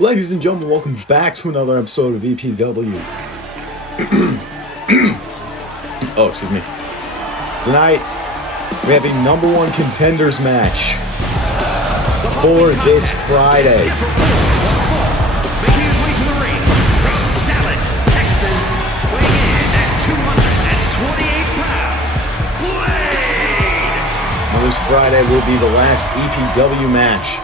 Ladies and gentlemen, welcome back to another episode of EPW. Oh, excuse me. Tonight, we have a #1 contenders match for this Friday. Making his way to the ring from Dallas, Texas, weighing in at 228 pounds, Blade! Now, this Friday will be the last EPW match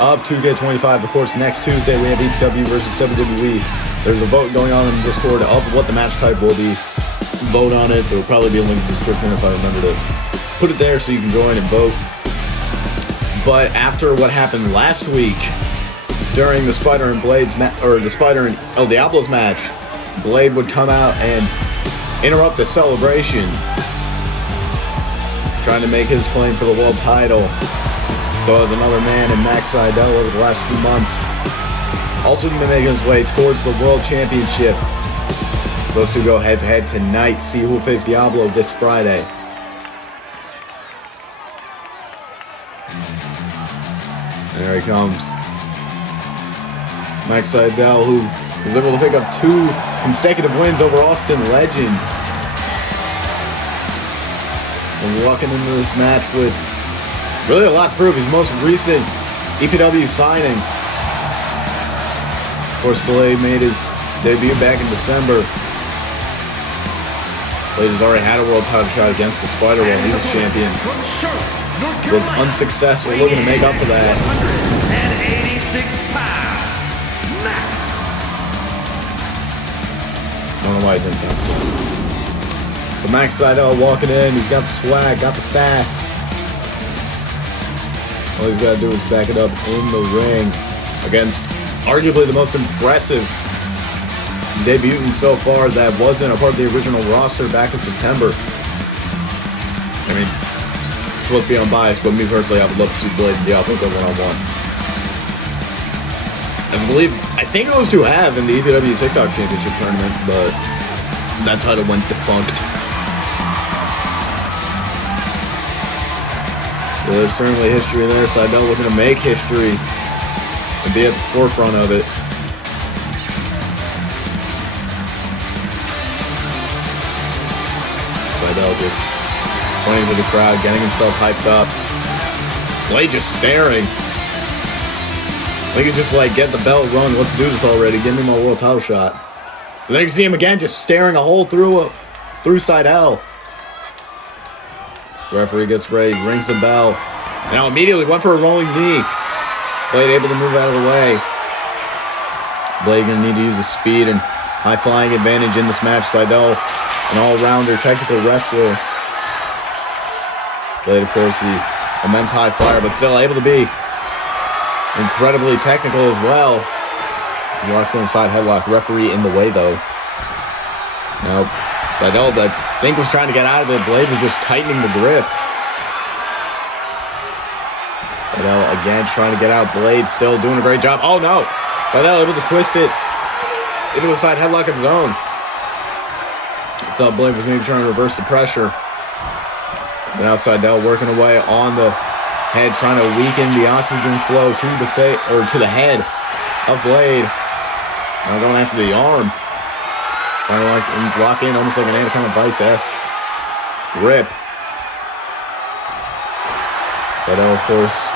of 2K25. Of course, next Tuesday we have EPW versus WWE. There's a vote going on in the Discord of what the match type will be. Vote on it. There will probably be a link in the description if I remember to put it there so you can join and vote. But after what happened last week during the Spider and Blade's the Spider and El Diablo's match, Blade would come out and interrupt the celebration, trying to make his claim for the world title. So as another man in Max Sydel over the last few months, also been making his way towards the World Championship. Those two go head-to-head tonight. See who will face Diablo this Friday. There he comes. Max Sydel, who was able to pick up 2 consecutive wins over Austin Legend, was walking into this match with really a lot to prove. His most recent EPW signing. Of course, Blade made his debut back in December. Blade has already had a world title shot against the Spider while he was champion. Was unsuccessful, looking to make up for that. 186 pounds, Max. I don't know why I didn't bounce it. But Max Sydel walking in, he's got the swag, got the sass. All he's got to do is back it up in the ring against arguably the most impressive debutant so far that wasn't a part of the original roster back in September. I mean, supposed to be unbiased, but me personally, I would love to see Blade and Diablo go one-on-one. I think those two have in the EPW TikTok Championship tournament, but that title went defunct. Yeah, there's certainly history there. Sydel looking to make history and be at the forefront of it. Sydel just pointing to the crowd, getting himself hyped up. Blade just staring. Like he's just like, get the bell rung. Let's do this already. Give me my world title shot. And then you see him again, just staring a hole through Sydel. Referee gets ready, rings the bell. Now immediately went for a rolling knee. Blade able to move out of the way. Blade gonna need to use his speed and high flying advantage in this match. Sydel, an all-rounder, technical wrestler. Blade, of course, the immense high flyer, but still able to be incredibly technical as well. So he locks in a side headlock. Referee in the way though. Now Sydel, I think, was trying to get out of it. Blade was just tightening the grip. Sydel again trying to get out. Blade still doing a great job. Oh no! Sydel able to twist it into a side headlock of his own. I thought Blade was maybe trying to reverse the pressure. But now Sydel working away on the head, trying to weaken the oxygen flow to the head of Blade. Now going after the arm. Trying to lock in almost like an Anaconda Vice-esque grip. Sydel, of course,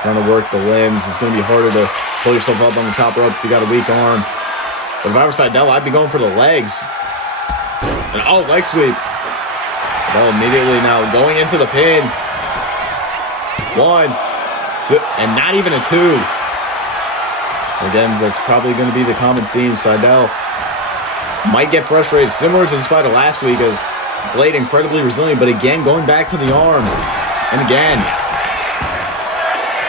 trying to work the limbs. It's going to be harder to pull yourself up on the top rope if you got a weak arm. But if I were Sydel, I'd be going for the legs. And leg sweep. Sydel immediately now going into the pin. 1, 2, and not even a 2. Again, that's probably going to be the common theme. Sydel might get frustrated, similar to the Spider last week, as Blade incredibly resilient, but again, going back to the arm. And again.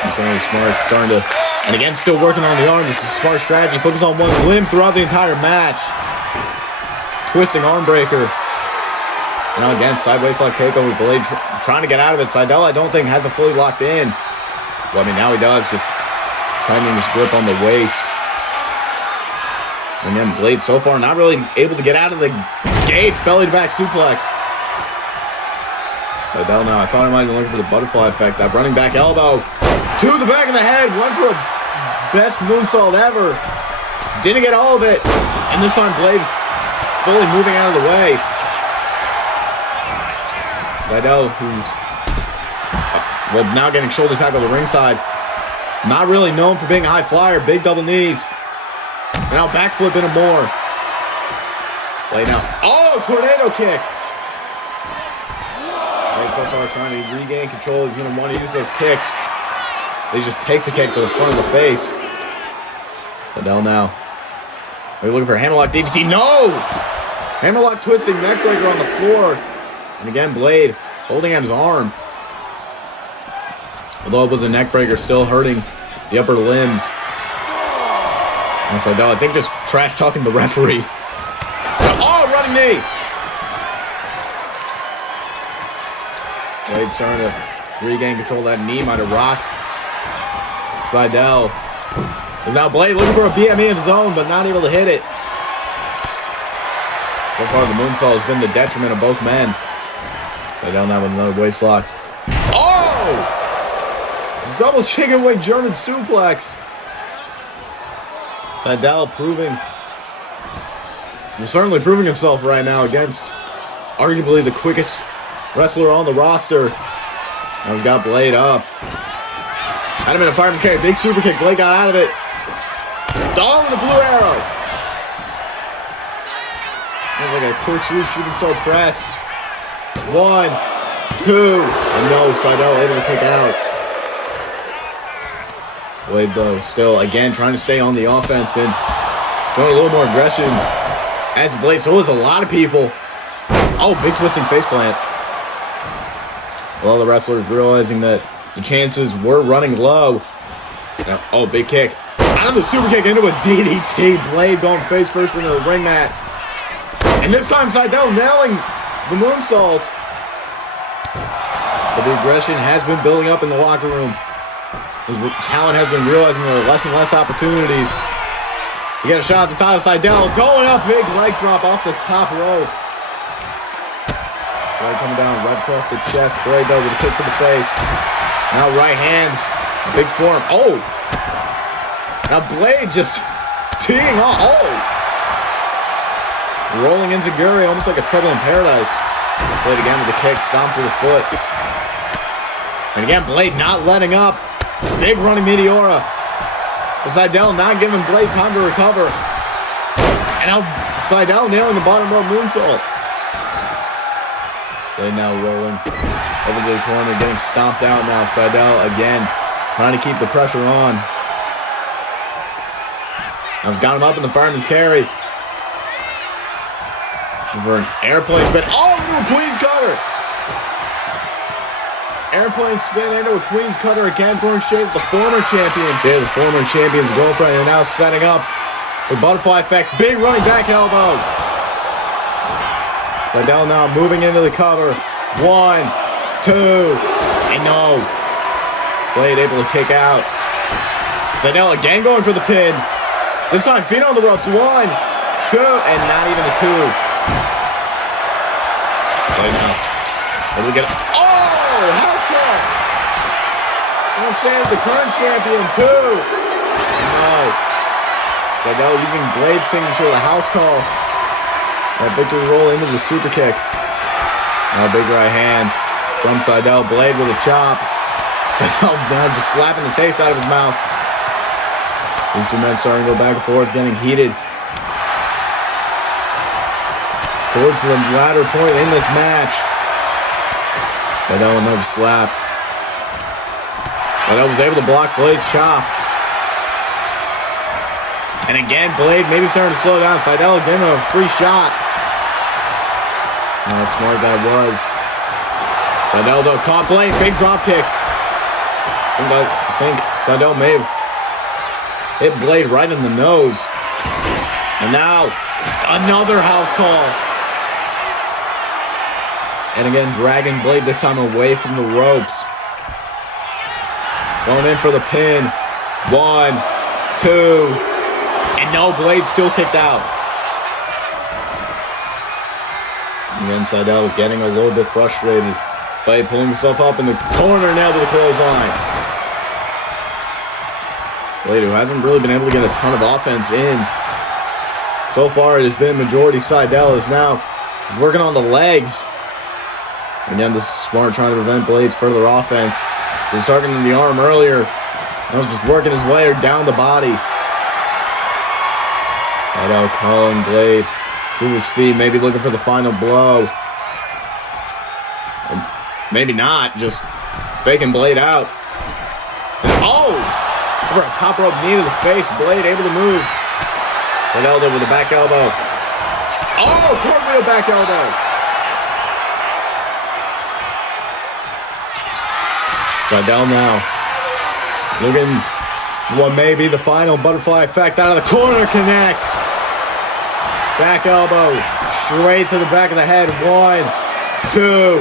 He's only smart, starting to, and again, still working on the arm. This is a smart strategy. Focus on one limb throughout the entire match. Twisting arm breaker. Now again, sideways lock takeover. Blade trying to get out of it. Sydel, I don't think, has it fully locked in. Well, I mean, now he does, just tightening his grip on the waist. And then Blade so far not really able to get out of the gates. Belly to back suplex. Sydel now, I thought I might have been looking for the butterfly effect. That running back elbow to the back of the head. Went for a best moonsault ever. Didn't get all of it. And this time Blade fully moving out of the way. Sydel, who's now getting shoulder tackle to ringside. Not really known for being a high flyer. Big double knees. And now backflip into more. Blade now. Oh, tornado kick. Blade so far trying to regain control. He's going to want to use those kicks. He just takes a kick to the front of the face. Sydel now. Are you looking for a hammerlock DDT? No! Hammerlock twisting neckbreaker on the floor. And again, Blade holding at his arm. Although it was a neckbreaker, still hurting the upper limbs. And Sydel, I think, just trash talking the referee. Oh, running knee! Blade starting to regain control of that knee. Might have rocked Sydel. Is now Blade looking for a BME of his own, but not able to hit it. So far, the moonsault has been the detriment of both men. Sydel now with another waist lock. Oh! Double chicken wing German suplex. Sydel certainly proving himself right now against arguably the quickest wrestler on the roster. Now he's got Blade up. Had him in a fireman's carry. Big super kick. Blade got out of it. Oh, with the blue arrow. That was like a corkscrew shooting star press. 1, 2, and no, Sydel able to kick out. Blade, though, still, again, trying to stay on the offense, been showing a little more aggression as of late. So was a lot of people. Oh, big twisting faceplant. Well, the wrestlers realizing that the chances were running low. Now, oh, big kick. Out of the super kick into a DDT. Blade going face first into the ring mat. And this time, Sydel nailing the moonsault. But the aggression has been building up in the locker room. His talent has been realizing there are less and less opportunities. You get a shot at the title. Sydel going up, big leg drop off the top rope. Blade coming down right across the chest. Blade though with a kick to the face. Now right hands, big forearm. Oh! Now Blade just teeing off. Oh! Rolling into Guri almost like a Trouble in Paradise. Blade again with the kick, stomp to the foot. And again, Blade not letting up. Big running Meteora. But Sydel not giving Blade time to recover. And now Sydel nailing the bottom rope moonsault. Blade now rolling over to the corner, getting stomped out now. Sydel again trying to keep the pressure on. Now he's got him up in the fireman's carry. For an airplane spin. Oh, into a Queen's Cutter. Airplane spin into a Queen's Cutter again, throwing shade at the former champion. Shade at the former champion's girlfriend, and now setting up the butterfly effect. Big running back elbow. Sydel now moving into the cover. 1, 2, and no. Blade able to kick out. Sydel again going for the pin. This time feet on the ropes. 1, 2, and not even a 2. Blade now. Able to get it. Oh, house call. Don't shame the current champion too. No. Sydel using Blade's signature, the house call. That victory roll into the super kick. Now big right hand from Sydel. Blade with a chop. Sydel now just slapping the taste out of his mouth. These two men starting to go back and forth, getting heated. Towards the latter point in this match. Sydel another slap. Sydel was able to block Blade's chop. And again, Blade maybe starting to slow down. Sydel giving him a free shot. How smart that was. Sydel though caught Blade. Big drop kick. I think Sydel may have hit Blade right in the nose. And now, another house call. And again, dragging Blade this time away from the ropes. Going in for the pin. 1, 2, and no, Blade still kicked out. And then Sydel getting a little bit frustrated. Blade pulling himself up in the corner now with a clothesline. Blade, who hasn't really been able to get a ton of offense in. So far, it has been majority Sydel. Is now he's working on the legs. Again, this is smart, trying to prevent Blade's further offense. He was targeting the arm earlier. Now he's just working his way down the body. Sydel calling Blade to his feet, maybe looking for the final blow. Or maybe not, just faking Blade out. And over a top rope knee to the face. Blade able to move. Sydel with a back elbow. Cartwheel back elbow. Sydel now looking for what may be the final butterfly effect. Out of the corner, connects. Back elbow straight to the back of the head. 1, 2,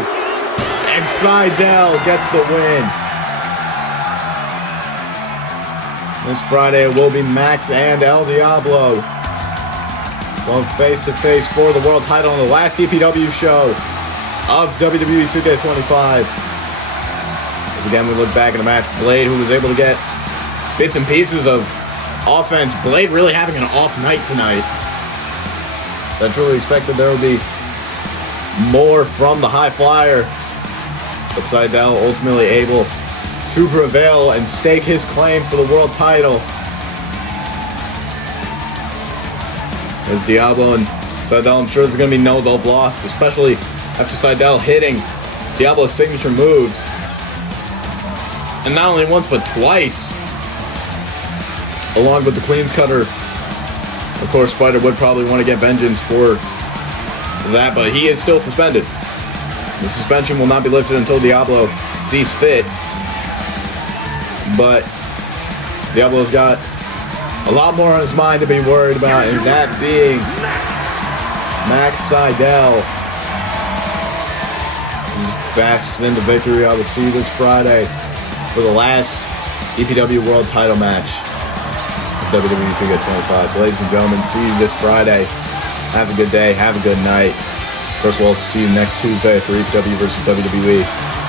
and Sydel gets the win. This Friday it will be Max and El Diablo going face to face for the world title on the last EPW show of WWE 2K25. As again we look back in the match, Blade, who was able to get bits and pieces of offense. Blade really having an off night tonight. I truly expected there would be more from the high flyer, but Sydel ultimately able to prevail and stake his claim for the world title. As Diablo and Sydel, I'm sure there's going to be no love lost, especially after Sydel hitting Diablo's signature moves. And not only once, but twice. Along with the Queen's Cutter. Of course, Spider would probably want to get vengeance for that, but he is still suspended. The suspension will not be lifted until Diablo sees fit. But Diablo's got a lot more on his mind to be worried about, and that being Max Sydel. He just basks into victory. I will see you this Friday for the last EPW World Title match of WWE 2K25. Ladies and gentlemen, see you this Friday. Have a good day. Have a good night. Of course, we'll see you next Tuesday for EPW versus WWE.